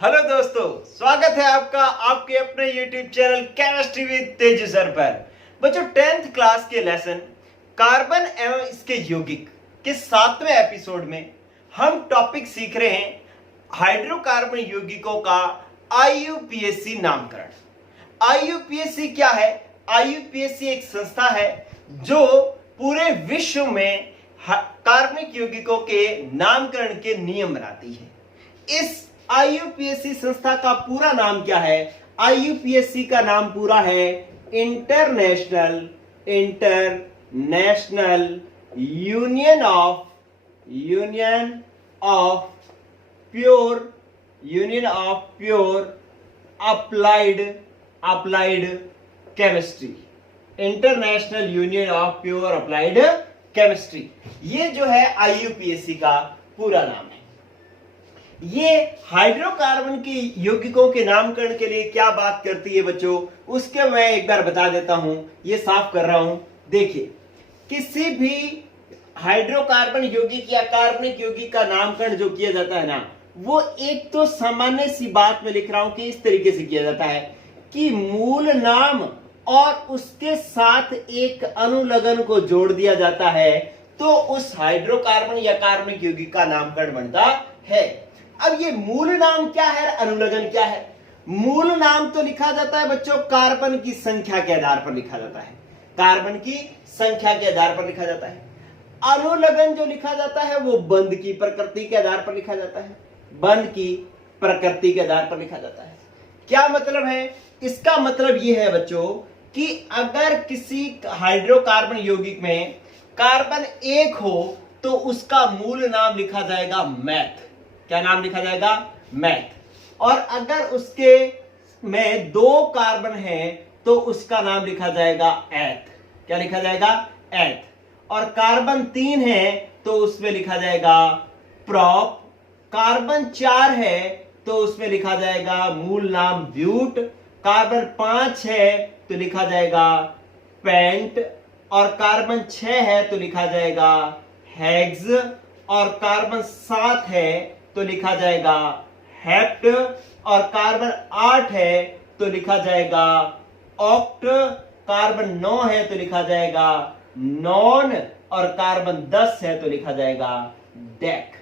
Hello दोस्तों, स्वागत है आपका आपके अपने YouTube channel chemistry with Teju sir पर। बच्चों 10th क्लास के लेसन कार्बन एवं इसके यौगिक के 7वें एपिसोड में हम टॉपिक सीख रहे हैं हाइड्रोकार्बन यौगिकों का IUPAC नामकरण। IUPAC क्या है? IUPAC एक संस्था है जो पूरे विश्व में कार्बनिक यौगिकों के नामकरण के नियम बनाती है। इस IUPAC संस्था का पूरा नाम क्या है? IUPAC का नाम पूरा है international union of pure applied chemistry. International union of pure applied chemistry, ये जो है IUPAC का पूरा नाम है। ये हाइड्रोकार्बन के यौगिकों के नामकरण के लिए क्या बात करती है बच्चों, उसके मैं एक बार बता देता हूं, ये साफ कर रहा हूं। देखिए, किसी भी हाइड्रोकार्बन यौगिक या कार्बनिक यौगिक का नामकरण जो किया जाता है ना, वो एक तो सामान्य सी बात में लिख रहा हूं कि इस तरीके से किया जाता है कि मूल नाम और उसके साथ एक अनुलग्न को जोड़ दिया जाता है, तो उस हाइड्रोकार्बन या कार्बनिक यौगिक का नामकरण बनता है। अब ये मूल नाम क्या है, अनुलग्न क्या है? मूल नाम तो लिखा जाता है बच्चों कार्बन की संख्या के आधार पर लिखा जाता है, कार्बन की संख्या के आधार पर लिखा जाता है। अनुलग्न जो लिखा जाता है वो बंध की प्रकृति के आधार पर लिखा जाता है, बंध की प्रकृति के आधार पर लिखा जाता है। क्या मतलब है इसका? मतलब ये है बच्चों कि अगर किसी हाइड्रोकार्बन यौगिक में कार्बन एक हो तो उसका मूल नाम लिखा जाएगा मैथ। क्या नाम लिखा जाएगा? मैथ। और अगर उसके में 2 कार्बन है तो उसका नाम लिखा जाएगा एथ। क्या लिखा जाएगा? एथ। और कार्बन 3 है तो उसमें लिखा जाएगा प्रॉप। कार्बन 4 है तो उसमें लिखा जाएगा मूल नाम ब्यूट। कार्बन 5 है तो लिखा जाएगा पेंट। और कार्बन 6 है तो लिखा जाएगा हेक्स। और कार्बन 7 है तो लिखा जाएगा हेप्ट। और कार्बन 8 है तो लिखा जाएगा ऑक्ट। कार्बन 9 है तो लिखा जाएगा नॉन। और कार्बन 10 है तो लिखा जाएगा डेक।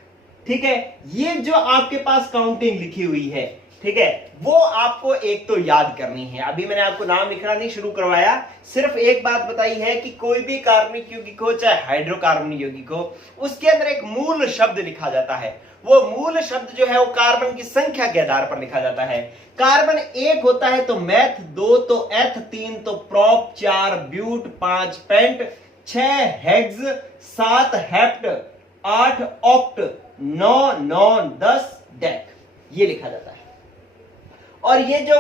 ठीक है, ये जो आपके पास काउंटिंग लिखी हुई है, ठीक है, वो आपको एक तो याद करनी है। अभी मैंने आपको नाम लिखना नहीं शुरू करवाया, सिर्फ एक बात बताई है कि कोई भी कार्बनिक यौगिक हो चाहे हाइड्रोकार्बन यौगिक हो, उसके अंदर एक मूल शब्द लिखा जाता है। वो मूल शब्द जो है वो कार्बन की संख्या के आधार पर लिखा जाता है। कार्बन 1 होता है तो मैथ, 2 तो एथ, 3 तो prop, 4 but, 5 pent, 6 hex, 7 hept, 8 oct, 9 non, 10 dec, ये लिखा जाता है। और ये जो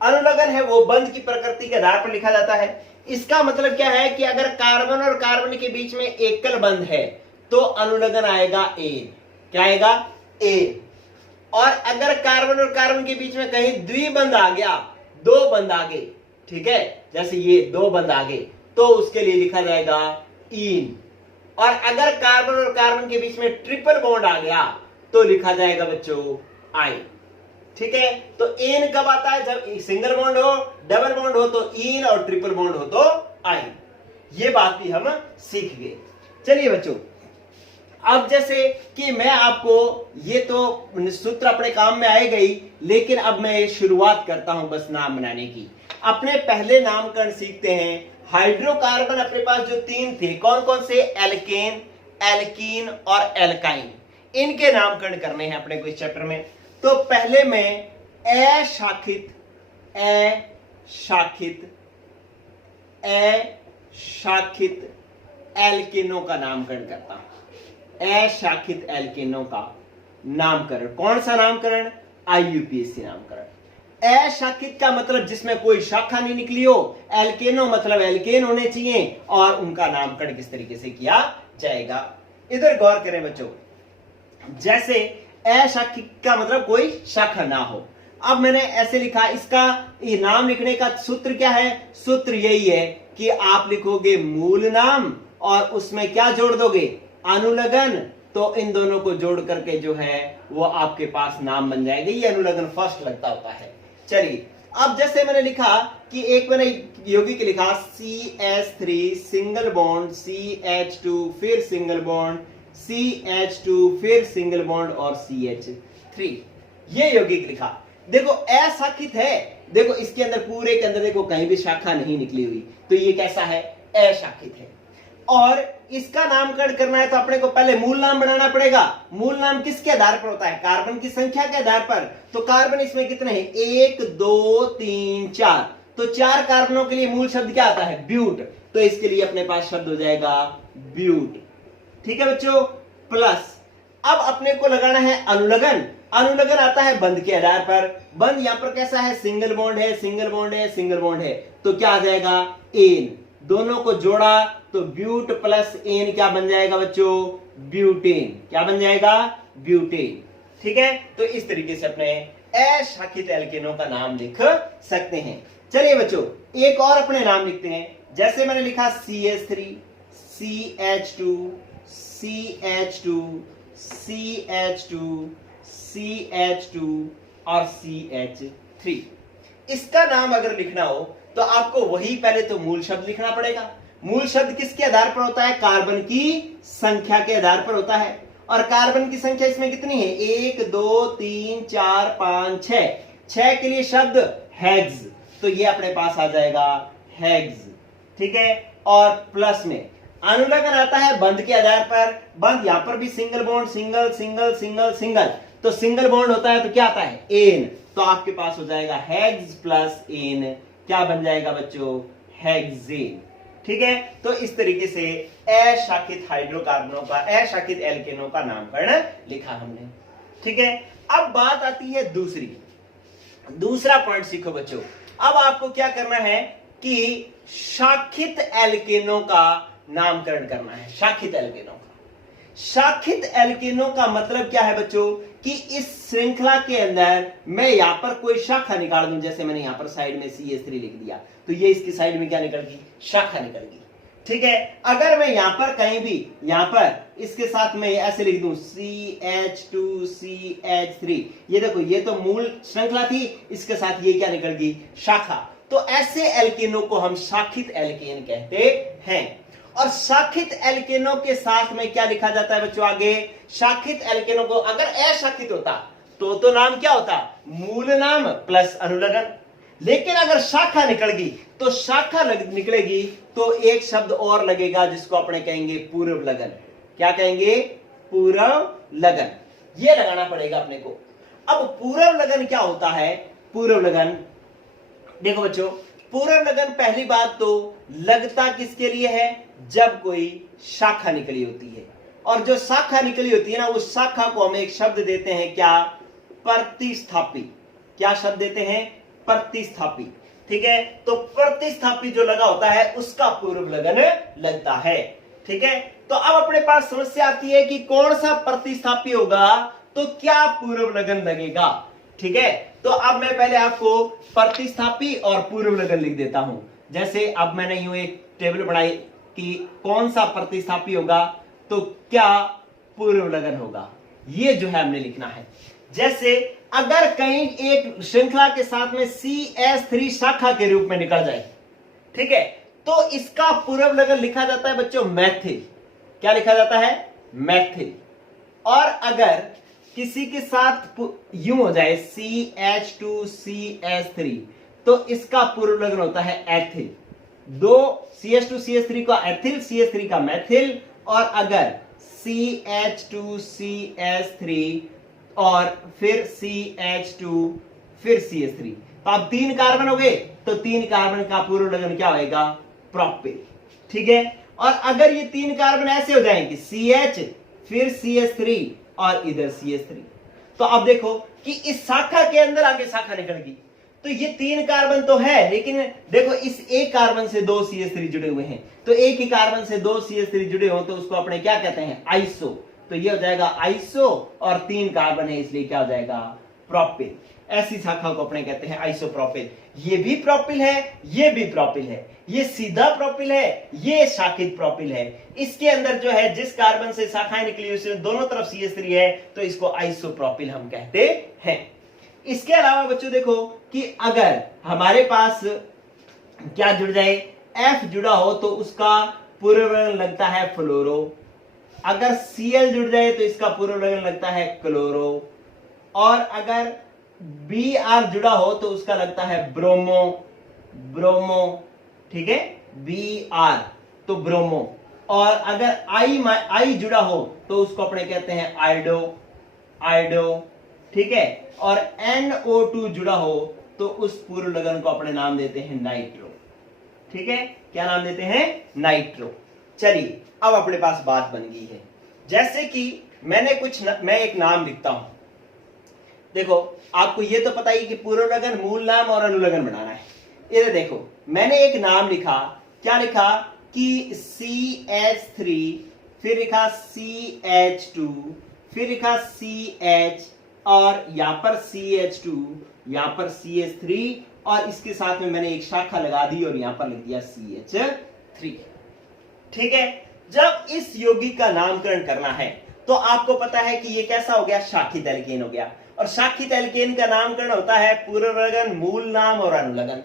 अनुलग्न है वो बंध की प्रकृति के आधार पर लिखा जाता है। इसका मतलब क्या है कि अगर कार्बन और कार्बन के बीच में एकल बंध है तो अनुलग्न आएगा ए। क्या आएगा? ए। और अगर कार्बन और कार्बन के बीच में कहीं द्विबंध आ गया, 2 बंध आ गए, ठीक है, जैसे ये 2 बंध आ गए, तो उसके लिए लिखा जाएगा इन। और अगर कार्बन और कार्बन के बीच में ट्रिपल बॉन्ड आ गया तो लिखा जाएगा बच्चों आई। ठीक है, तो एन कब आता है? जब सिंगल बॉन्ड हो, डबल बॉन्ड हो तो इन, और ट्रिपल बॉन्ड हो तो आई। ये बात भी हम सीख गए। चलिए बच्चों, अब जैसे कि मैं आपको ये तो सूत्र अपने काम में आए गई, लेकिन अब मैं शुरुआत करता हूं बस नाम बनाने की। अपने पहले नामकरण सीखते हैं। हाइड्रोकार्बन अपने पास जो 3 थे, कौन कौन से? एल्केन, एल्कीन और एल्काइन। इनके नामकरण करने हैं अपने को इस चैप्टर में। तो पहले मैं अशाखित एल्केनों का नामकरण करता हूं। अशाखित एल्केनों का नामकरण। कौन सा नामकरण? IUPAC नामकरण। अशाखित का मतलब जिसमें कोई शाखा नहीं निकली हो, एल्केनो मतलब एल्केन होने चाहिए, और उनका नामकरण किस तरीके से किया जाएगा, इधर गौर करें बच्चों। जैसे अशाखित का मतलब कोई शाखा ना हो। अब मैंने ऐसे लिखा, इसका ये नाम लिखने का सूत्र क्या है? सूत्र यही है कि आप लिखोगे मूल नाम और उसमें क्या जोड़ दोगे? अनुलग्न तो इन दोनों को जोड़ करके जो है वो आपके पास नाम बन जाएगा। ये अनुलग्न फर्स्ट लगता होता है। चलिए अब जैसे मैंने लिखा कि एक मैंने यौगिक लिखा CH3 सिंगल बॉन्ड CH2 फिर सिंगल बॉन्ड CH2 फिर सिंगल बॉन्ड और CH3, ये यौगिक लिखा। देखो अशाखित है, देखो इसके अंदर पूरे के अंदर देखो कहीं भी शाखा नहीं निकली हुई, तो ये कैसा है? अशाखित है। और इसका नामकरण करना है तो अपने को पहले मूल नाम बनाना पड़ेगा। मूल नाम किसके आधार पर होता है? कार्बन की संख्या के आधार पर। तो कार्बन इसमें कितने हैं? 1 2 3 4, तो 4 कार्बनों के लिए मूल शब्द क्या आता है? ब्यूट। तो इसके लिए अपने पास शब्द हो जाएगा ब्यूट। ठीक है बच्चों, प्लस अब अपने को लगाना है अनुलगन। अनुलगन आता है बंध के आधार पर। बंध यहां पर कैसा है? सिंगल बॉन्ड है, सिंगल बॉन्ड है, सिंगल बॉन्ड है, तो क्या आ जाएगा? एन। दोनों को जोड़ा तो ब्यूट प्लस एन क्या बन जाएगा बच्चों? ब्यूटेन। क्या बन जाएगा? ब्यूटेन। ठीक है, तो इस तरीके से अपने अशाखित एल्केनों का नाम लिख सकते हैं। चलिए बच्चों एक और अपने नाम लिखते हैं। जैसे मैंने लिखा CH3 CH2 CH2 CH2 CH2 और CH3। इसका नाम अगर लिखना हो तो आपको वही पहले तो मूल शब्द लिखना पड़ेगा। मूल शब्द किसके आधार पर होता है? कार्बन की संख्या के आधार पर होता है। और कार्बन की संख्या इसमें कितनी है? 1 2 3 4 5 6। 6 के लिए शब्द हेक्स, तो ये अपने पास आ जाएगा हेक्स। ठीक है, और प्लस में अनुलग्न आता है बंध के आधार पर। बंध यहां पर भी single bond, single single single single, तो सिंगल बॉन्ड होता है तो क्या आता है? एन। तो आपके पास हो जाएगा हेक्स प्लस एन, क्या बन जाएगा बच्चों? हेक्सेन। ठीक है, तो इस तरीके से अशाखित हाइड्रोकार्बनों का, अशाखित एल्केनों का नामकरण लिखा हमने। ठीक है, अब बात आती है दूसरा पॉइंट सीखो बच्चों। अब आपको क्या करना है कि शाखित एल्केनों का नामकरण करना है। शाखित एल्केनों का, शाखित एल्केनों का मतलब क्या है बच्चों? कि इस श्रृंखला के अंदर मैं यहां पर कोई शाखा निकाल दूं, जैसे मैंने यहां पर साइड में CH3 लिख दिया, तो ये इसकी साइड में क्या निकल गई? शाखा निकल गई। ठीक है, अगर मैं यहां पर कहीं भी यहां पर इसके साथ में ऐसे लिख दूं CH2 CH3, ये देखो ये तो मूल श्रृंखला थी, इसके साथ ये क्या निकल गई? शाखा। तो ऐसे एल्केनों को हम शाखित एल्केन कहते हैं। और शाखित एल्केनों के साथ में क्या लिखा जाता है बच्चों? आगे शाखित एल्केनों को अगर अशाखित होता तो नाम क्या होता? मूल नाम प्लस अनुलग्न। लेकिन अगर शाखा निकल गई तो शाखा निकलेगी तो एक शब्द और लगेगा जिसको अपने कहेंगे पूर्व लगन। क्या कहेंगे? पूर्व लगन। ये लगाना पड़ेगा अपने को। अब पूर्व लगन क्या होता है? पूर्व लगन देखो बच्चों, पूर्व लगन पहली बात तो लगता किसके लिए है? जब कोई शाखा निकली होती है, और जो शाखा निकली होती है ना, उस शाखा को हम एक शब्द देते हैं क्या? प्रतिस्थापी। क्या शब्द देते हैं? प्रतिस्थापी। ठीक है, तो प्रतिस्थापी जो लगा होता है उसका पूर्व लगन लगता है। ठीक है, तो अब अपने पास समस्या आती है कि कौन सा प्रतिस्थापी होगा तो क्या पूर्व लगन लगेगा। ठीक है, तो अब मैं पहले आपको प्रतिस्थापी और पूर्व लगन लिख देता हूं। जैसे अब मैंने यूं एक टेबल बनाई कि कौन सा प्रतिस्थापी होगा तो क्या पूर्व लगन होगा, ये जो है हमने लिखना है। जैसे अगर कहीं एक श्रृंखला के साथ में CH3 शाखा के रूप में निकल जाए, ठीक है, तो इसका पूर्व लगन लिखा जाता है बच्चों मैथिल। क्या लिखा जाता है? मैथिल। और अगर किसी के साथ यूं हो जाए CH2 CH3 तो इसका पूर्व लगन होता है एथिल। दो CH2 CH3 का एथिल, CH3 का मैथिल, और अगर CH2 CH3 और फिर CH2 फिर CH3, तो अब 3 कार्बन हो गए, तो 3 कार्बन का पूर्व लगन क्या होगा? प्रोपिल। ठीक है, और अगर ये 3 कार्बन ऐसे हो जाएंगे CH फिर CH3 और इधर CH3, तो अब देखो कि इस शाखा के अंदर आगे शाखा निकल गई, तो ये 3 कार्बन तो है, लेकिन देखो इस एक कार्बन से 2 CH3 जुड़े हुए हैं, तो एक ही कार्बन से 2 CH3 जुड़े हो तो उसको अपने क्या कहते हैं? आइसो। तो ये हो जाएगा आइसो, और 3 कार्बन है इसलिए क्या हो जाएगा? प्रोपिल। ऐसी शाखा को अपने कहते हैं आइसोप्रोपिल। ये भी प्रोपिल है, ये भी प्रोपिल है, ये सीधा प्रोपिल है, ये शाखित प्रोपिल है। इसके अंदर जो है जिस कार्बन से शाखाएं निकली उसमें दोनों तरफ CH3 है, तो इसको आइसोप्रोपिल हम कहते हैं। इसके अलावा बच्चों देखो कि अगर हमारे पास क्या जुड़ जाए, F जुड़ा हो तो उसका पूर्व लगता है फ्लोरो। अगर Cl जुड़ जाए तो इसका पूर्व लगता है क्लोरो। और अगर Br जुड़ा हो तो उसका लगता है ब्रोमो। ब्रोमो, ठीक है, Br तो ब्रोमो। और अगर I जुड़ा हो तो उसको अपने कहते हैं आइडो। आइडो, ठीक है। और NO2 जुड़ा हो तो उस पूर्व लगन को अपने नाम देते हैं नाइट्रो। ठीक है, क्या नाम देते हैं, नाइट्रो। चलिए अब अपने पास बात बन गई है। जैसे कि मैं एक नाम लिखता हूं। देखो आपको ये तो पता ही कि पूर्व लगन, मूल नाम और अनुलगन बनाना है। इधर देखो मैंने एक नाम लिखा, क्या लिखा कि CH3, फिर लिखा CH2, फिर लिखा CH, और यहां पर CH2, यहां पर CH3, और इसके साथ में मैंने एक शाखा लगा दी और यहां पर लिख दिया CH3। ठीक है, जब इस यौगिक का नामकरण करना है तो आपको पता है कि ये कैसा हो गया, शाखित एल्केन हो गया। और शाखित एल्केन का नामकरण होता है पूर्व लगन, मूल नाम और अनुलगन।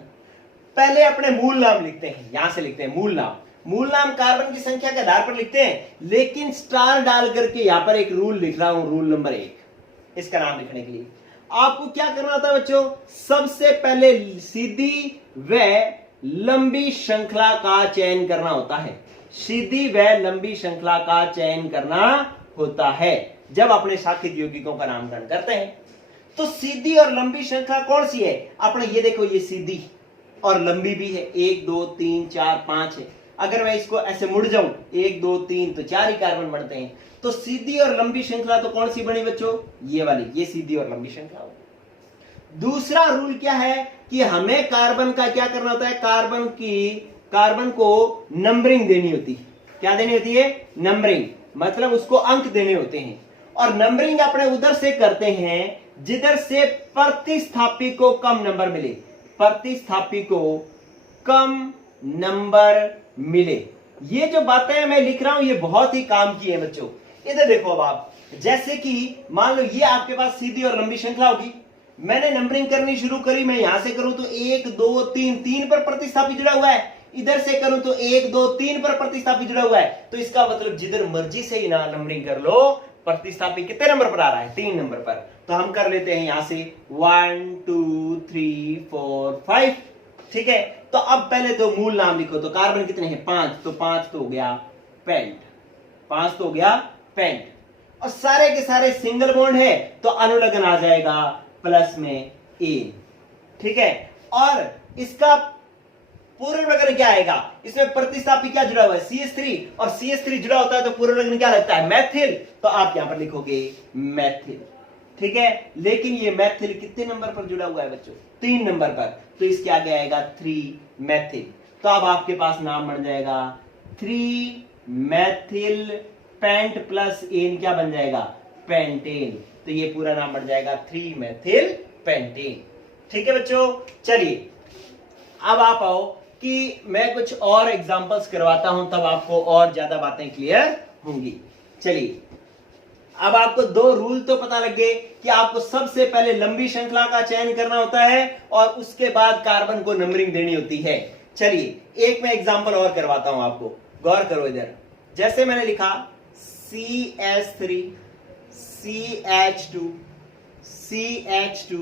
पहले अपने मूल नाम लिखते हैं, यहां से लिखते हैं मूल नाम। मूल नाम कार्बन की संख्या के आधार पर लिखते हैं, लेकिन स्टार डाल करके यहां पर एक रूल लिख रहा हूं, रूल नंबर 1। इसका नाम लिखने के लिए आपको क्या करना होता है बच्चों, सबसे पहले सीधी व लंबी श्रृंखला का चयन करना होता है। सीधी व लंबी श्रृंखला का चयन करना होता है जब अपने शाखित यौगिकों का नामकरण करते हैं। तो सीधी और लंबी श्रृंखला कौन सी है, अपने ये देखो, ये सीधी और लंबी भी है, 1 2 3 4 5 है। अगर मैं इसको ऐसे मुड़ जाऊं 1 2 3 तो 4 ही कार्बन बनते हैं। तो सीधी और लंबी श्रृंखला तो कौन सी बनी बच्चों, ये वाली, ये सीधी और लंबी श्रृंखला हो। दूसरा रूल क्या है कि हमें कार्बन का क्या करना होता है, कार्बन को नंबरिंग देनी होती है। क्या देनी होती है, नंबरिंग, मतलब उसको अंक देने होते हैं। और नंबरिंग अपने उधर से करते हैं जिधर से प्रतिस्थापी को कम नंबर मिले, प्रतिस्थापी को कम नंबर मिले। ये जो बातें मैं लिख रहा हूं ये बहुत ही काम की है बच्चों। इधर देखो अब आप, जैसे कि मान लो ये आपके पास सीधी और लंबी श्रृंखला होगी, मैंने नंबरिंग करनी शुरू करी, मैं यहां से करूं तो 1 2 3 3 पर प्रतिस्थापी जुड़ा हुआ है, इधर से करूं तो 1 2 3 पर प्रतिस्थापी जुड़ा हुआ है। तो इसका मतलब जिधर मर्जी से ही ना नंबरिंग कर लो, प्रतिस्थापी कितने नंबर पर आ रहा है, 3 नंबर पर। तो हम कर लेते हैं यहां से 1 2 3 4 5। ठीक है, तो अब पहले तो मूल नाम लिखो। तो कार्बन कितने हैं, 5, तो 5 तो हो गया पेंट, 5 तो हो गया पेंट। और सारे के सारे सिंगल बॉन्ड है तो अनुलगन आ जाएगा प्लस में A। ठीक है, और इसका पूर्व लगन क्या आएगा, इसमें प्रतिस्थापी क्या जुड़ा हुआ है, CH3, और CH3 जुड़ा होता है तो पूर्व लगन क्या लगता है, मैथिल। तो आप यहां पर लिखोगे मैथिल। ठीक है, लेकिन ये मैथिल कितने नंबर पर जुड़ा हुआ है बच्चों, 3 नंबर पर, तो इसके आगे आएगा 3 मैथिल। तो अब आपके पास नाम बन जाएगा 3 मैथिल पेंट प्लस एन क्या बन जाएगा, पेंटेन। तो ये पूरा नाम बन जाएगा 3 मैथिल पेंटेन। ठीक है बच्चों, चलिए अब आप आओ कि मैं कुछ और एग्जांपल्स करवाता हूं, तब आपको और ज्यादा बातें क्लियर होंगी। चलिए, अब आपको 2 रूल तो पता लग गए कि आपको सबसे पहले लंबी श्रृंखला का चयन करना होता है और उसके बाद कार्बन को नंबरिंग देनी होती है। चलिए एक मैं एग्जांपल और करवाता हूं आपको, गौर करो इधर। जैसे मैंने लिखा CH3 CH2 CH2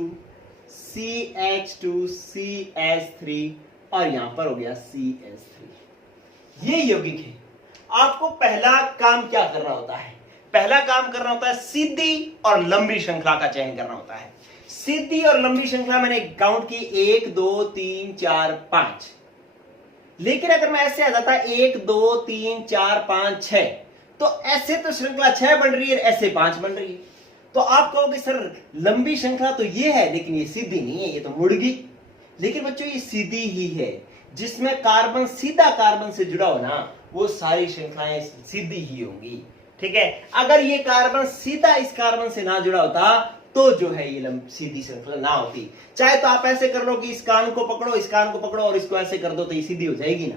CH2 CH3 और यहां पर हो गया CH3। ये यौगिक है। आपको पहला काम क्या करना होता है, पहला काम करना होता है सीधी और लंबी श्रृंखला का चयन करना होता है। सीधी और लंबी श्रृंखला मैंने काउंट की 1 2 3 4 5। लेकिन अगर मैं ऐसे आ जाता 1 2 3 4 5 6, तो ऐसे तो श्रृंखला 6 बन रही है, ऐसे 5 बन रही है। तो आप कहोगे सर लंबी श्रृंखला तो ये है लेकिन ये सीधी नहीं है, ये तो मुड़ गई। लेकिन बच्चों ये सीधी ही है, जिसमें कार्बन सीधा कार्बन से जुड़ा हो ना, वो सारी श्रृंखलाएं सीधी ही होंगी। ठीक है, अगर ये कार्बन सीधा इस कार्बन से ना जुड़ा होता तो जो है ये सीधी श्रृंखला ना होती। चाहे तो आप ऐसे कर लो कि इस कान को पकड़ो, इस कान को पकड़ो और इसको ऐसे कर दो तो ये सीधी हो जाएगी ना।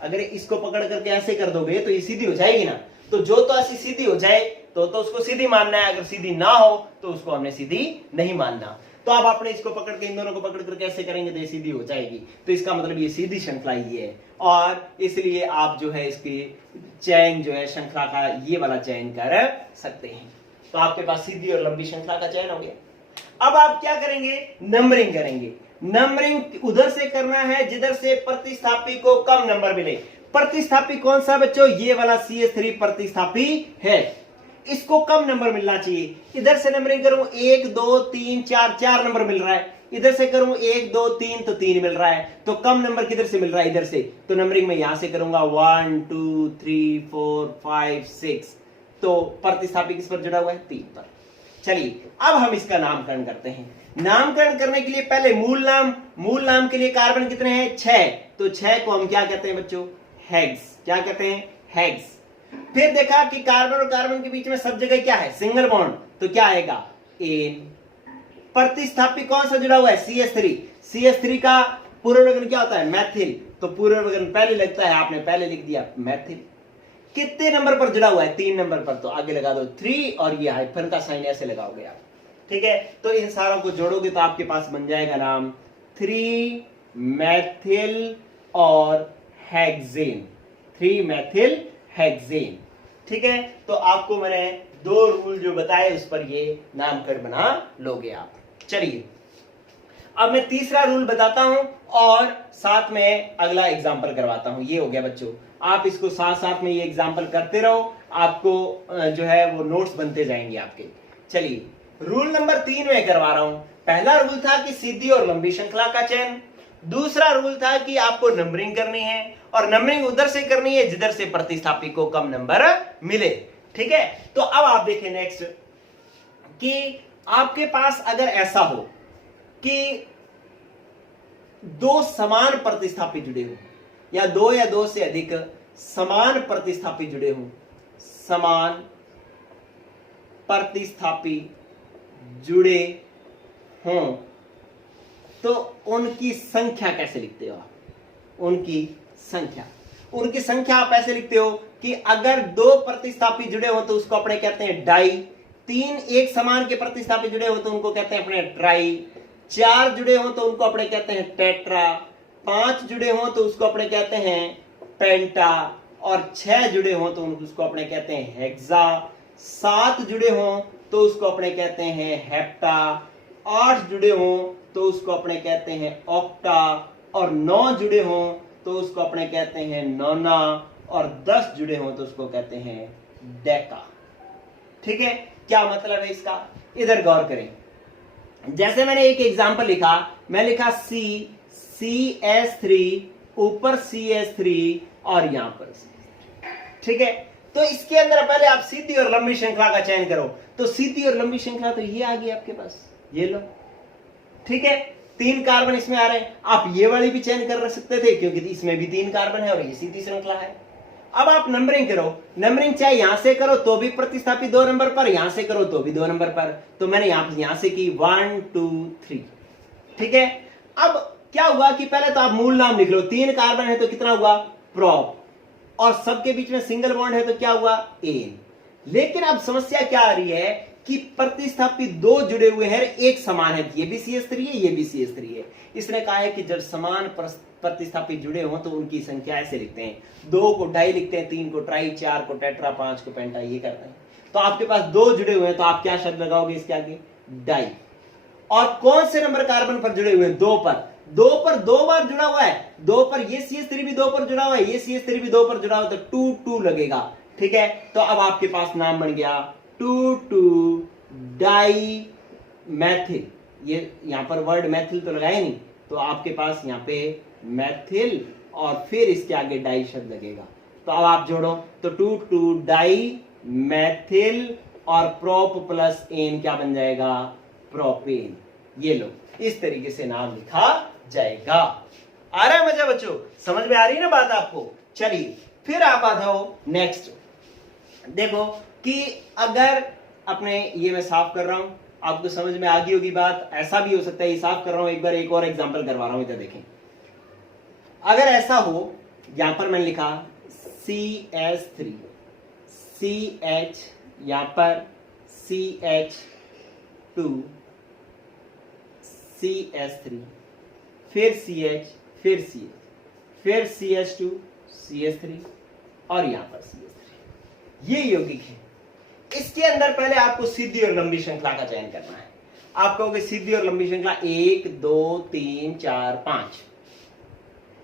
अगर इसको पकड़ करके ऐसे कर दोगे तो ये सीधी हो जाएगी ना। तो जो तो ऐसी सीधी हो जाए तो उसको सीधी मानना है, अगर सीधी ना हो तो उसको हमने सीधी नहीं मानना। तो आप अपने इसको पकड़ के इन दोनों को पकड़ करके ऐसे करेंगे तो ये सीधी हो जाएगी। तो इसका मतलब ये सीधी श्रृंखला ही है, और इसलिए आप जो है इसकी चयन जो है श्रृंखला का ये वाला चयन कर सकते हैं। तो आपके पास सीधी और लंबी श्रृंखला का चयन हो गया। अब आप क्या करेंगे, नंबरिंग करेंगे। नंबरिंग उधर से करना है जिधर से प्रतिस्थापी को कम नंबर मिले। प्रतिस्थापी कौन सा बच्चों, ये वाला CS3 प्रतिस्थापी है, इसको कम नंबर मिलना चाहिए। इधर से नंबरिंग करूं 1 2 3 4, 4 नंबर मिल रहा है। इधर से करूं 1 2 3 तो 3 मिल रहा है। तो कम नंबर किधर से मिल रहा है, इधर से। तो नंबरिंग में यहां से करूंगा 1 2 3 4 5 6। तो प्रतिस्थापी किस पर जुड़ा हुआ है, 3 पर। चलिए अब हम इसका नामकरण करते हैं। नामकरण करने के लिए पहले मूल नाम के लिए कार्बन कितने हैं, 6। तो 6 को हम क्या कहते हैं बच्चों, हेक्स। क्या कहते हैं, हेक्स। फिर देखा कि कार्बन और कार्बन के बीच में सब जगह क्या है, सिंगल बॉन्ड। तो क्या आएगा, एन। प्रतिस्थापी कौन सा जुड़ा हुआ है, CS3। CS3 का पूर्ववर्गन क्या होता है, मैथिल। तो पूर्ववर्गन पहले लगता है, आपने पहले लिख दिया मैथिल। कितने नंबर पर जुड़ा हुआ है, 3 नंबर पर। तो आगे लगा दो 3 और ये हाइफन का साइन ऐसे लगाओगे आप, ठीक है। तो इन सारों को जोड़ोगे तो आपके पास बन जाएगा नाम 3 मैथिल और हेक्सेन। 3 मैथिल हेक्सेन, ठीक है। तो आपको मैंने 2 रूल जो बताए उस पर ये नामकरण बना लोगे आप। चलिए अब मैं तीसरा रूल बताता हूं और साथ में अगला एग्जाम्पल करवाता हूं। ये हो गया बच्चों, आप इसको साथ साथ में ये एग्जाम्पल करते रहो, आपको जो है वो नोट्स बनते जाएंगे आपके। चलिए रूल नंबर 3 में करवा रहा हूं। पहला रूल था कि सीधी और लंबी श्रृंखला का चयन। दूसरा रूल था कि आपको नंबरिंग करनी है, और नंबरिंग उधर से करनी है जिधर से प्रतिस्थापी को कम नंबर मिले, ठीक है। तो अब आप देखें नेक्स्ट कि आपके पास अगर ऐसा हो कि 2 समान प्रतिस्थापी जुड़े हो, या 2 से अधिक समान प्रतिस्थापी जुड़े हो, समान प्रतिस्थापी जुड़े हों, तो उनकी संख्या कैसे लिखते हो आप, उनकी संख्या आप ऐसे लिखते हो कि अगर 2 प्रतिस्थापी जुड़े हो तो उसको अपने कहते हैं डाई। 3 एक समान के प्रतिस्थापी जुड़े हो तो उनको कहते हैं अपने ट्राई। 4 जुड़े हो तो उनको अपने कहते हैं टेट्रा। 5 जुड़े हो तो उसको अपने कहते हैं पेंटा, और 6 जुड़े हो तो उसको अपने कहते हैं हेक्सा। 7 जुड़े हो तो उसको अपने कहते हैं हेप्टा। 8 जुड़े हो तो उसको अपने कहते हैं ऑक्टा, और 9 जुड़े हो तो उसको अपने कहते हैं नोना, और 10 जुड़े हो तो उसको कहते हैं डेका, ठीक है। क्या मतलब है इसका, इधर गौर करें। जैसे मैंने एक एग्जांपल लिखा, मैं लिखा CS3, ऊपर CS3 और यहां पर CS3, ठीक है। तो इसके अंदर पहले आप सीधी और लंबी श्रृंखला का चयन करो। तो सीधी और लंबी श्रृंखला तो ये आ गई आपके पास, ये लो, ठीक है। 3 कार्बन इसमें आ रहे हैं, आप ये वाली भी चयन कर सकते थे क्योंकि इसमें भी 3 कार्बन है और ये सीधी श्रृंखला है। अब आप नंबरिंग करो। नंबरिंग चाहे यहां से करो तो भी प्रतिस्थापी 2 नंबर पर, यहां से करो तो भी 2 नंबर पर। तो मैंने यहां से की 1 2 3, ठीक है। अब क्या हुआ कि पहले तो आप मूल नाम लिख लो। 3 कार्बन है तो कितना हुआ, प्रोप, और सबके बीच में सिंगल बॉन्ड है तो क्या हुआ, एन। लेकिन अब समस्या क्या आ रही है कि प्रतिस्थापी 2 जुड़े हुए हैं, एक समान है, ये भी CS3 है, ये भी CS3 है। इसने कहा है कि जब समान प्रतिस्थापी जुड़े हों तो उनकी संख्या ऐसे लिखते हैं, 2 को डाई लिखते हैं, 3 को ट्राई, 4 को टेट्रा, 5 को पेंटा, ये करते हैं। तो आपके पास 2 जुड़े हुए हैं तो आप क्या शब्द लगाओगे इसके आगे, डाई। और कौन से नंबर कार्बन पर जुड़े हुए हैं, 2 पर। 2 पर 2 बार जुड़ा हुआ है, 2 पर ये CS3 भी 2 पर जुड़ा हुआ है, ये CS3 भी 2 पर जुड़ा हुआ है, तो 2 2 लगेगा, ठीक है। तो अब आपके पास नाम बन गया 2 2 डाई मैथिल। ये यहां पर वर्ड मैथिल तो लगाया नहीं, तो आपके पास यहां पे मैथिल और फिर इसके आगे डाई शब्द लगेगा। तो अब आप जोड़ो तो 2 2 डाई मैथिल और प्रोप प्लस एन क्या बन जाएगा, प्रोपेन। ये लो, इस तरीके से नाम लिखा जाएगा। आ रहा है मजा बच्चों, समझ में आ रही है ना बात आपको। चलिए फिर आप आ जाओ नेक्स्ट। देखो कि अगर अपने ये मैं साफ कर रहा हूं, आपको समझ में आ गई होगी बात। ऐसा भी हो सकता है, साफ कर रहा हूं, एक बार एक और एग्जांपल करवा रहा हूं, इधर देखें। अगर ऐसा हो, यहां पर मैंने लिखा CH3, CH, यहां पर CH2, CH3, फिर CH, फिर CH, फिर CH2, CH3 और यहां पर CH3, ये यौगिक है। इसके अंदर पहले आपको सीधी और लंबी श्रृंखला का चयन करना है। आप कहोगे सीधी और लंबी श्रृंखला 1 2 3 4 5,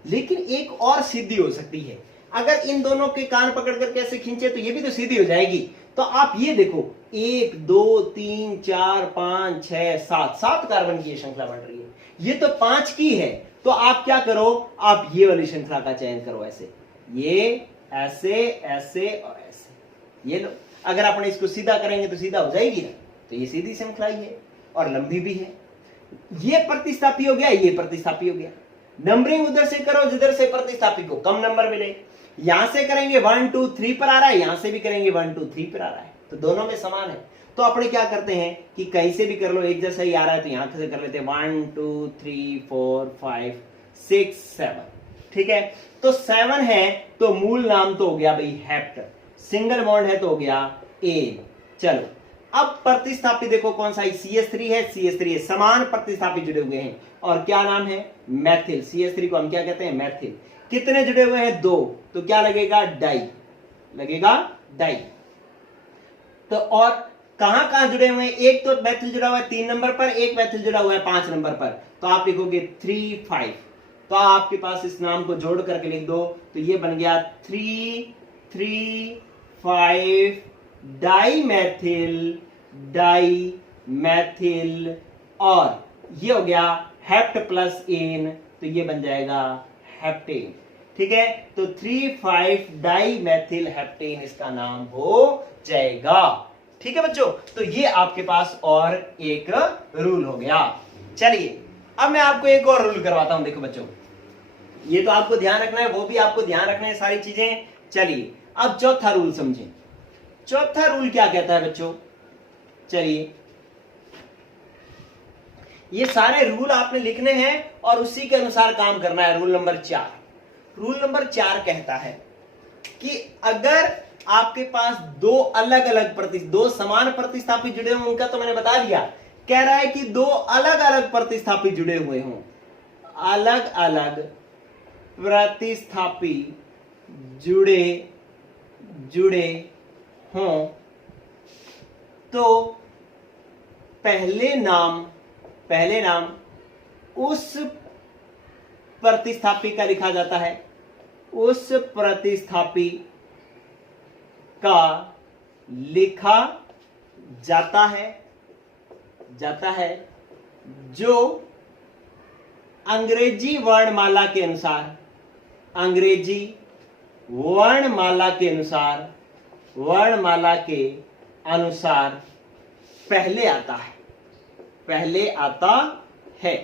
लेकिन एक और सीधी हो सकती है। अगर इन दोनों के कान पकड़कर कैसे खींचे तो ये भी तो सीधी हो जाएगी। तो आप ये देखो 1 2 3 4 5 6 7, 7 कार्बन की ये श्रृंखला बन रही है, ये तो 5 की है। तो आप क्या करो, आप ये वाली श्रृंखला का चयन करो, ऐसे, ये ऐसे ऐसे और ऐसे, ये लो। अगर अपने इसको सीधा करेंगे तो सीधा हो जाएगी ना, तो ये सीधी श्रृंखला ही है और लंबी भी है। ये प्रतिस्थापी हो गया, ये प्रतिस्थापी हो गया। नंबरिंग उधर से करो जिधर से प्रतिस्थापी को कम नंबर मिले। यहां से करेंगे 1 2 3 पर आ रहा है, यहां से भी करेंगे 1 2 3 पर आ रहा है, तो दोनों में समान है। तो अपने क्या करते हैं कि कहीं से भी कर लो, एक जैसा ही आ रहा है तो यहां से कर लेते हैं 1 2 3 4 5 6 7, ठीक है। तो 7 है तो मूल नाम तो हो गया भाई हेप्ट, सिंगल बॉन्ड है तो हो गया एन। चलो अब प्रतिस्थापी देखो कौन सा है, CH3 है, CH3 है, समान प्रतिस्थापी जुड़े हुए हैं और क्या नाम है, मैथिल। CH3 को हम क्या कहते हैं, मैथिल। कितने जुड़े हुए हैं, 2, तो क्या लगेगा, डाई लगेगा, डाई। तो और कहां कहां जुड़े हुए हैं, एक तो मैथिल जुड़ा हुआ है 3 नंबर पर, एक मैथिल जुड़ा हुआ है 5 नंबर पर, तो आप लिखोगे 3 5। तो आपके पास इस नाम को जोड़ करके लिख दो, तो ये बन गया 3 3 5 डाई मैथिल, डाई मैथिल, और ये हो गया हेप्ट प्लस एन, तो ये बन जाएगा हेप्टेन, ठीक है। तो 3 5 डाई मैथिल हेप्टेन इसका नाम हो जाएगा, ठीक है बच्चों। तो ये आपके पास और एक रूल हो गया। चलिए अब मैं आपको एक और रूल करवाता हूं। देखो बच्चों, ये तो आपको ध्यान रखना है, वो भी आपको ध्यान रखना है, सारी चीजें। चलिए अब चौथा रूल समझें। चौथा रूल क्या कहता है बच्चों, चलिए ये सारे रूल आपने लिखने हैं और उसी के अनुसार काम करना है। रूल नंबर 4, रूल नंबर 4 कहता है कि अगर आपके पास दो अलग अलग दो समान प्रतिस्थापी जुड़े हों, उनका तो मैंने बता दिया, कह रहा है कि दो अलग अलग प्रतिस्थापी जुड़े हुए हों, अलग अलग प्रतिस्थापी जुड़े हों, तो पहले नाम उस प्रतिस्थापी का लिखा जाता है, उस प्रतिस्थापी का लिखा जाता है जो अंग्रेजी वर्णमाला के अनुसार पहले आता है।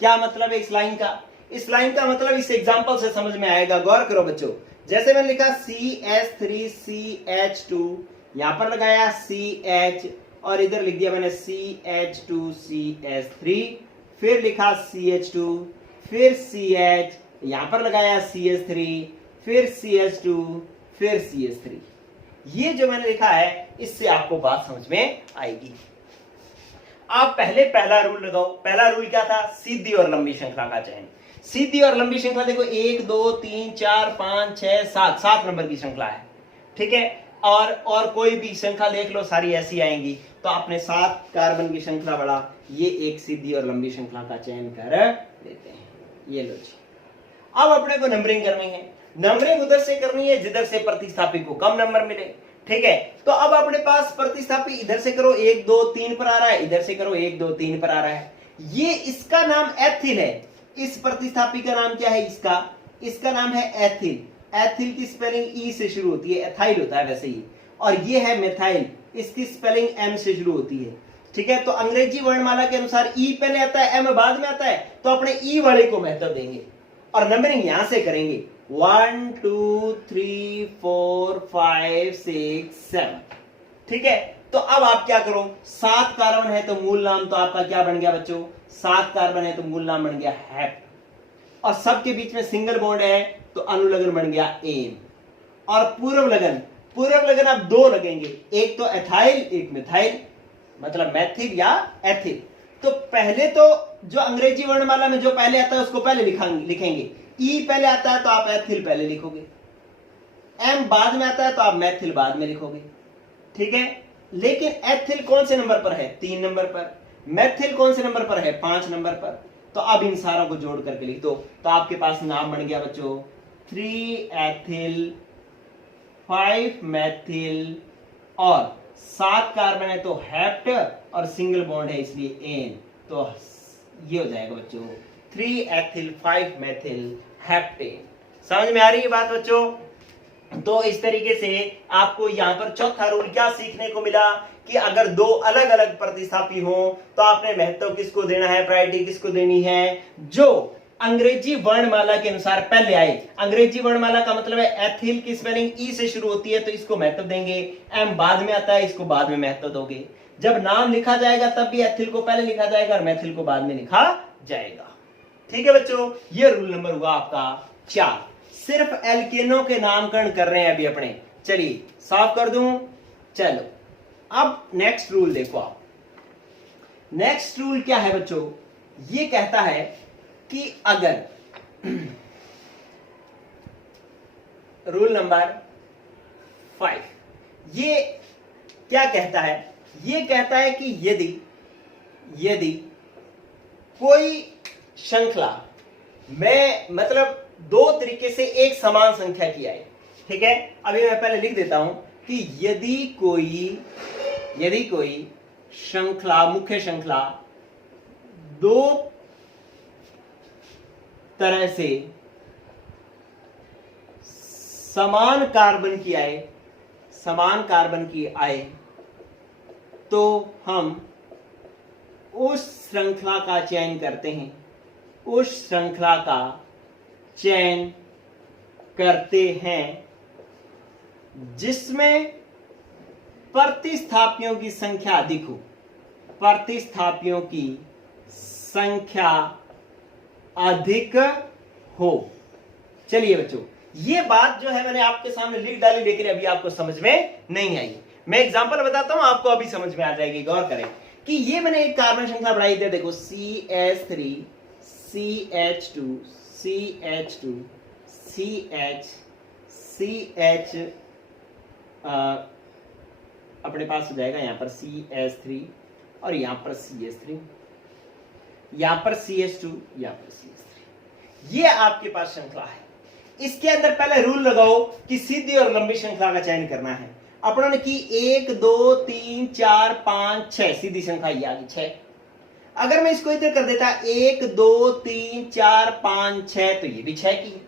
क्या मतलब है इस लाइन का? इस लाइन का मतलब इस एग्जांपल से समझ में आएगा। गौर करो बच्चों, जैसे मैंने लिखा CH3CH2, यहां पर लगाया CH और इधर लिख दिया मैंने CH2CH3, फिर लिखा CH2, फिर CH, यहां पर लगाया CH3, फिर CH2, फिर CH3। ये जो मैंने लिखा है इससे आपको बात समझ में आएगी। आप पहले पहला रूल लगाओ। पहला रूल क्या था? सीधी और लंबी श्रृंखला का चयन। सीधी और लंबी श्रृंखला देखो 1 2 3 4 5 6 7, 7 नंबर की श्रृंखला है, ठीक है। और कोई भी श्रृंखला देख लो, सारी ऐसी आएंगी। तो आपने 7 कार्बन की श्रृंखला बड़ा, ये एक सीधी और लंबी श्रृंखला का चयन कर लेते हैं। ये लो जी। अब अपने को नंबरिंग करनी है। नंबरिंग उधर से करनी है जिधर से प्रतिस्थापी को कम नंबर मिले, ठीक है। तो अब अपने पास प्रतिस्थापी इधर से करो 1 2 3 पर आ रहा है, इधर से करो 1 2 3 पर आ रहा है। ये इसका नाम एथिल है। इस प्रतिस्थापी का नाम क्या है? इसका नाम है एथिल। एथिल की स्पेलिंग ई से शुरू होती है, एथाइल होता है वैसे ही। और ये है मिथाइल, इसकी स्पेलिंग एम से शुरू होती है, ठीक है। तो अंग्रेजी वर्णमाला के अनुसार ई पहले आता है, एम बाद में आता है, तो अपने ई वाले को महत्व देंगे और नंबरिंग यहां से करेंगे 1 2 3 4 5 6 7, ठीक है। तो अब आप क्या करो, 7 कार्बन है तो मूल नाम तो आपका क्या बन गया बच्चों, 7 कार्बन है तो मूल नाम बन गया हेप्ट, और सबके बीच में सिंगल बॉन्ड है तो अनुलग्न बन गया एन। और पूर्व लगन अब 2 लगेंगे, एक तो एथाइल एक मिथाइल, मतलब मैथिल या एथिल। तो पहले तो जो अंग्रेजी वर्णमाला में जो पहले आता है उसको पहले लिखेंगे, ई पहले आता है तो आप एथिल पहले लिखोगे, एम बाद में आता है तो आप मैथिल बाद में लिखोगे, ठीक है। लेकिन एथिल कौन से नंबर पर है, 3 नंबर पर, मैथिल कौन से नंबर पर है, 5 नंबर पर। तो अब इन सारों को जोड़ करके लिख दो, तो आपके पास नाम बन गया बच्चों 3 एथिल 5 मैथिल, और 7 कार्बन है तो हेप्ट, और सिंगल बॉन्ड है इसलिए एन, तो ये हो जाएगा बच्चों 3 एथिल 5 मैथिल हेप्टेन। समझ में आ रही है बात बच्चों। तो इस तरीके से आपको यहां पर चौथा रूल क्या सीखने को मिला कि अगर 2 अलग अलग प्रतिस्थापी हो तो आपने महत्व किसको देना है, प्रायोरिटी किसको देनी है, जो अंग्रेजी वर्णमाला के अनुसार पहले आए। अंग्रेजी वर्णमाला का मतलब है एथिल की स्पेलिंग ई से शुरू होती है तो इसको महत्व देंगे, एम बाद में आता है इसको बाद में महत्व दोगे। जब नाम लिखा जाएगा तब भी एथिल को पहले लिखा जाएगा और मैथिल को बाद में लिखा जाएगा, ठीक है बच्चों। ये रूल नंबर हुआ आपका 4। सिर्फ एल्केनों के नामकरण कर रहे हैं अभी अपने, चलिए साफ कर दूं। चलो अब नेक्स्ट रूल देखो आप, नेक्स्ट रूल क्या है बच्चों, ये कहता है कि अगर रूल नंबर 5 ये क्या कहता है, ये कहता है कि यदि कोई श्रृंखला में मतलब 2 तरीके से एक समान संख्या की आए, ठीक है। अभी मैं पहले लिख देता हूं कि यदि कोई श्रृंखला, मुख्य श्रृंखला 2 तरह से समान कार्बन की आए तो हम उस श्रृंखला का चयन करते हैं, उस श्रृंखला का चयन करते हैं जिसमें प्रतिस्थापियों की संख्या अधिक हो, प्रतिस्थापियों की संख्या अधिक हो। चलिए बच्चों, ये बात जो है मैंने आपके सामने लिख डाली लेकिन अभी आपको समझ में नहीं आई। मैं एग्जांपल बताता हूं, आपको अभी समझ में आ जाएगी। गौर करें कि ये मैंने एक कार्बन श्रृंखला बनाई थी, देखो CH3 CH2 CH2 CH CH अपने पास हो जाएगा यहां पर CH3 और यहां पर CH3, यहां पर CH2, यहां पर CH3। ये आपके पास श्रृंखला है। इसके अंदर पहले रूल लगाओ कि सीधी और लंबी श्रृंखला का चयन करना है। अपनों ने की 1 2 3 4 5 6 सीधी श्रृंखला ये आ गई 6। अगर मैं इसको इधर कर देता 1 2 3 4 5 6 तो ये भी 6 की है।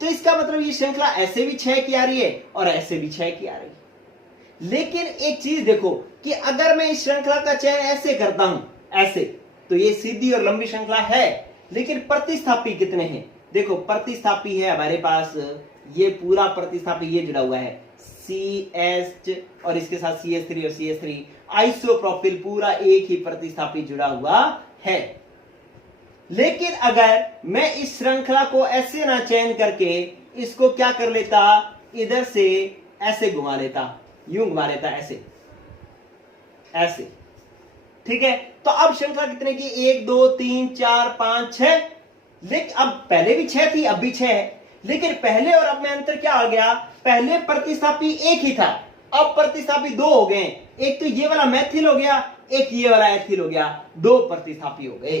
तो इसका मतलब ये श्रृंखला ऐसे भी 6 की आ रही है और ऐसे भी 6 की आ रही है। लेकिन एक चीज देखो कि अगर मैं इस श्रृंखला का चयन ऐसे करता हूं, ऐसे, तो ये सीधी और लंबी श्रृंखला है। लेकिन प्रतिस्थापी कितने हैं, देखो प्रतिस्थापी है हमारे पास, ये पूरा प्रतिस्थापी ये जुड़ा हुआ है CH और इसके साथ CH3 और CH3 आइसोप्रोपिल, पूरा एक ही प्रतिस्थापी जुड़ा हुआ है। लेकिन अगर मैं इस श्रृंखला को ऐसे ना चयन करके इसको क्या कर लेता, इधर से ऐसे घुमा लेता, यूं घुमा लेता, ऐसे ऐसे, ठीक है। तो अब श्रृंखला कितने की 1 2 3 4 5 6, लेकिन अब पहले भी 6 थी अब भी 6 है। लेकिन पहले और अब में अंतर क्या आ गया, पहले प्रतिस्थापी एक ही था, अब प्रतिस्थापी 2 हो गए। एक तो ये वाला मैथिल हो गया, एक ये वाला एथिल हो गया, 2 प्रतिस्थापी हो गए,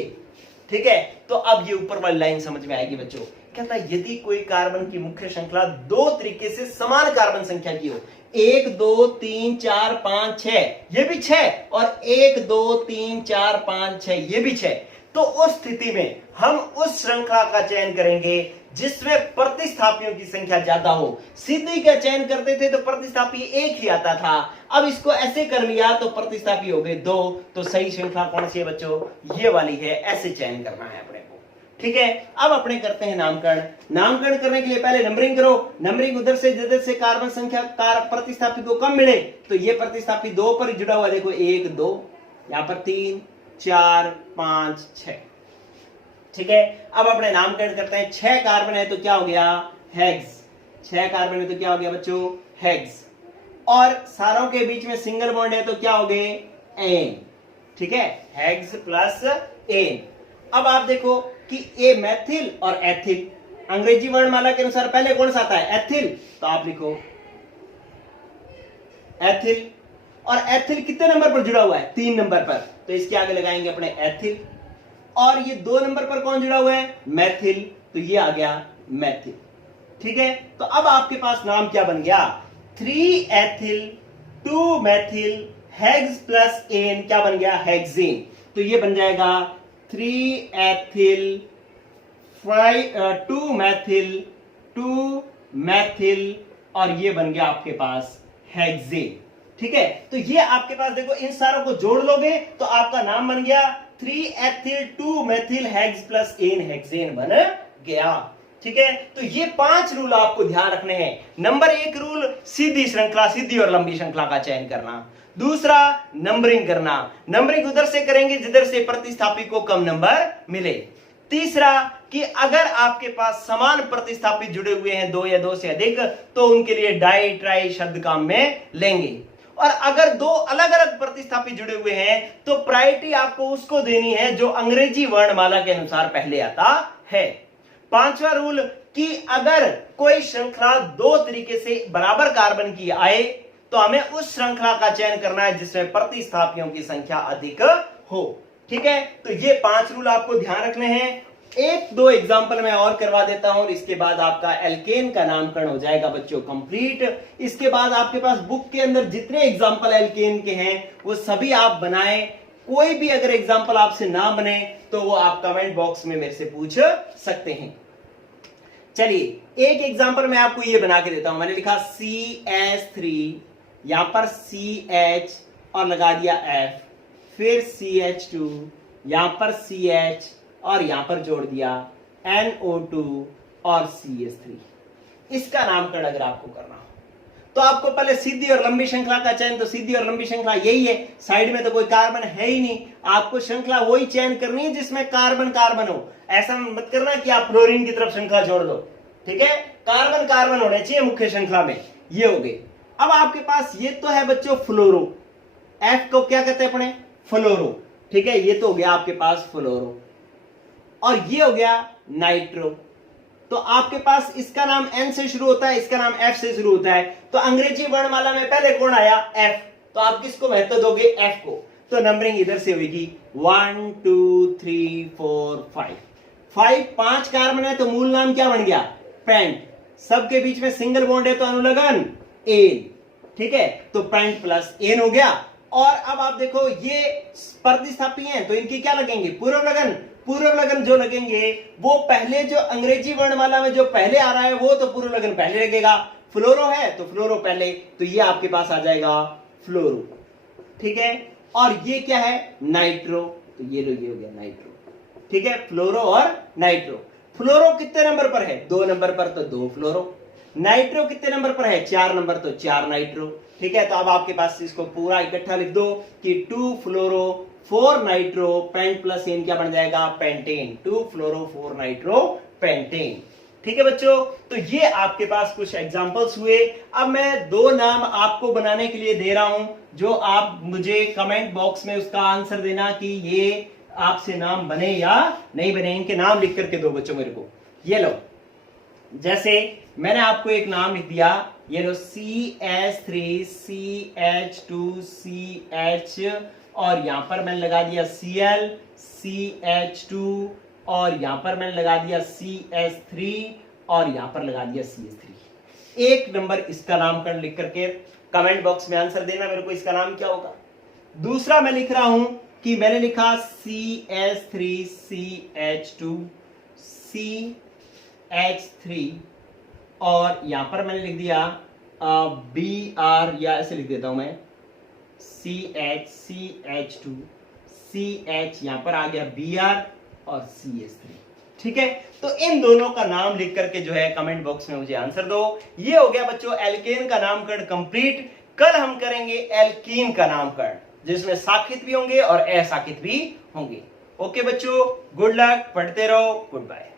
ठीक है। तो अब ये ऊपर वाली लाइन समझ में आएगी बच्चों। कहता है यदि कोई कार्बन की मुख्य श्रृंखला 2 तरीके से समान कार्बन संख्या की हो, 1 2 3 4 5 6, ये भी 6 और 1 2 3 4 5 6 ये भी 6, तो उस स्थिति में हम उस श्रृंखला का चयन करेंगे जिसमें प्रतिस्थापियों की संख्या ज्यादा हो। सीधी का चयन करते थे तो प्रतिस्थापी एक ही आता था, अब इसको ऐसे कर लिया तो प्रतिस्थापी हो गए 2। तो सही श्रृंखला कौन सी है बच्चों, ये वाली है, ऐसे चयन करना है अपने को, ठीक है, अब अपने करते हैं नामकरण। नामकरण करने के लिए पहले नंबरिंग करो। नंबरिंग उधर से जिधर से कार्बन संख्या प्रतिस्थापी को कम मिले, तो ये प्रतिस्थापी 2 पर जुड़ा हुआ, देखो 1 2, यहां पर 3 4 5 6। ठीक है, अब अपने नामकरण करते हैं। 6 कार्बन है तो क्या हो गया, हेक्स। 6 कार्बन है तो क्या हो गया बच्चों, हेक्स। और सारों के बीच में सिंगल बॉन्ड है तो क्या हो गए, एन। ठीक है, हेक्स प्लस एन। अब आप देखो कि ए मैथिल और एथिल, अंग्रेजी वर्णमाला के अनुसार पहले कौन सा आता है, एथिल, तो आप लिखो एथिल। और एथिल कितने नंबर पर जुड़ा हुआ है, 3 नंबर पर, तो इसके आगे लगाएंगे अपने एथिल। और ये 2 नंबर पर कौन जुड़ा हुआ है, मैथिल, तो ये आ गया मैथिल। ठीक है, तो अब आपके पास नाम क्या बन गया, 3 ethyl 2 methyl hex plus N, क्या बन गया, हेक्सेन। तो ये बन जाएगा 3 एथिल 2 मैथिल 2 मैथिल, और ये बन गया आपके पास हेक्सेन। ठीक है, तो ये आपके पास देखो, इन सारों को जोड़ लोगे तो आपका नाम बन गया 3 ethyl 2 methyl hex plus N, hexane बन गया। ठीक है, तो ये 5 रूल आपको ध्यान रखने हैं। नंबर 1 रूल, सीधी श्रृंखला, सीधी और लंबी श्रृंखला का चयन करना। दूसरा, नंबरिंग करना। नंबरिंग उधर से करेंगे जिधर से प्रतिस्थापी को कम नंबर मिले। तीसरा, कि अगर आपके पास समान प्रतिस्थापी जुड़े हुए हैं 2 या 2 से अधिक, तो उनके लिए डाई ट्राई शब्द काम में लेंगे। और अगर 2 अलग अलग प्रतिस्थापी जुड़े हुए हैं तो प्रायोरिटी आपको उसको देनी है जो अंग्रेजी वर्णमाला के अनुसार पहले आता है। 5वां रूल, कि अगर कोई श्रृंखला 2 तरीके से बराबर कार्बन की आए तो हमें उस श्रृंखला का चयन करना है जिसमें प्रतिस्थापियों की संख्या अधिक हो। ठीक है, तो ये 5 रूल आपको ध्यान रखने हैं। 1-2 एग्जाम्पल मैं और करवा देता हूं, इसके बाद आपका एल्केन का नामकरण हो जाएगा बच्चों कंप्लीट। इसके बाद आपके पास बुक के अंदर जितने एग्जाम्पल एल्केन के हैं वो सभी आप बनाएं। कोई भी अगर एग्जाम्पल आपसे ना बने तो वो आप कमेंट बॉक्स में मेरे से पूछ सकते हैं। चलिए, एक एग्जाम्पल मैं आपको ये बना के देता हूं। मैंने लिखा CH3, यहां पर CH और लगा दिया F, फिर CH2, यहां पर CH और यहां पर जोड़ दिया NO2 और CH3। इसका नामकरण अगर आपको करना हो तो आपको पहले सीधी और लंबी श्रृंखला का चयन, तो सीधी और लंबी श्रृंखला यही है, साइड में तो कोई कार्बन है ही नहीं। आपको श्रृंखला वही चयन करनी है जिसमें कार्बन कार्बन हो। ऐसा मत करना कि आप फ्लोरीन की तरफ श्रृंखला छोड़ दो। ठीक है, कार्बन कार्बन होने चाहिए मुख्य श्रृंखला में। ये हो गई। अब आपके पास ये तो है बच्चों फ्लोरो, एफ को क्या कहते हैं अपने, फ्लोरो। ठीक है, ये तो हो गया आपके पास फ्लोरो। और ये हो गया नाइट्रो। तो आपके पास इसका नाम एन से शुरू होता है, इसका नाम एफ से शुरू होता है। तो अंग्रेजी वर्णमाला में पहले कौन आया, एफ। तो आप किसको महत्व दोगे, एफ को। तो नंबरिंग इधर से होगी 1 2 3 4 5। 5 कार्बन है तो मूल नाम क्या बन गया, पेंट। सबके बीच में सिंगल बॉन्ड है तो अनुलग्न एन। ठीक है, तो पेंट प्लस एन हो गया। और अब आप देखो ये प्रतिस्थापी हैं तो इनकी क्या लगेंगे, पूर्व लगन। पूर्व लगन जो लगेंगे वो पहले, जो अंग्रेजी वर्णमाला में जो पहले आ रहा है वो तो पूर्व लगन पहले लगेगा। फ्लोरो है तो फ्लोरो पहले, तो ये आपके पास आ जाएगा फ्लोरो। ठीक है, और ये क्या है, नाइट्रो। तो ये लो, ये हो गया नाइट्रो। ठीक है, फ्लोरो और नाइट्रो। फ्लोरो कितने नंबर पर है, 2 नंबर पर, तो 2 फ्लोरो। नाइट्रो कितने नंबर पर है, 4 नंबर, तो 4 नाइट्रो। ठीक है, तो अब आपके पास इसको पूरा इकट्ठा लिख दो कि 2 फ्लोरो 4 नाइट्रो, पेंट प्लस एन क्या बन जाएगा, पेंटेन। 2 फ्लोरो 4 नाइट्रो पेंटेन। ठीक है बच्चों, तो ये आपके पास कुछ एग्जांपल्स हुए। अब मैं 2 नाम आपको बनाने के लिए दे रहा हूं, जो आप मुझे कमेंट बॉक्स में उसका आंसर देना कि ये आपसे नाम बने या नहीं बने। इनके नाम लिख करके दो बच्चों मेरे को। ये लो, जैसे मैंने आपको एक नाम लिख दिया, ये लो CH3 CH2 CH, और यहां पर मैंने लगा दिया Cl CH2, और यहां पर मैंने लगा दिया CH3, और यहां पर लगा दिया CH3। 1 नंबर इसका नामकरण लिख करके कमेंट बॉक्स में आंसर देना मेरे को, इसका नाम क्या होगा। दूसरा मैं लिख रहा हूं कि मैंने लिखा CH3 CH2 CH3, और यहां पर मैंने लिख दिया BR, या ऐसे लिख देता हूं मैं, CH CH2 CH, यहां पर आ गया BR और CH3। ठीक है, तो इन दोनों का नाम लिख करके जो है कमेंट बॉक्स में मुझे आंसर दो। ये हो गया बच्चों एल्केन का नामकरण कंप्लीट। कल हम करेंगे एल्कीन का नामकरण, जिसमें साकित भी होंगे और असाकित भी होंगे। ओके बच्चों, गुड लक, पढ़ते रहो, गुड बाय।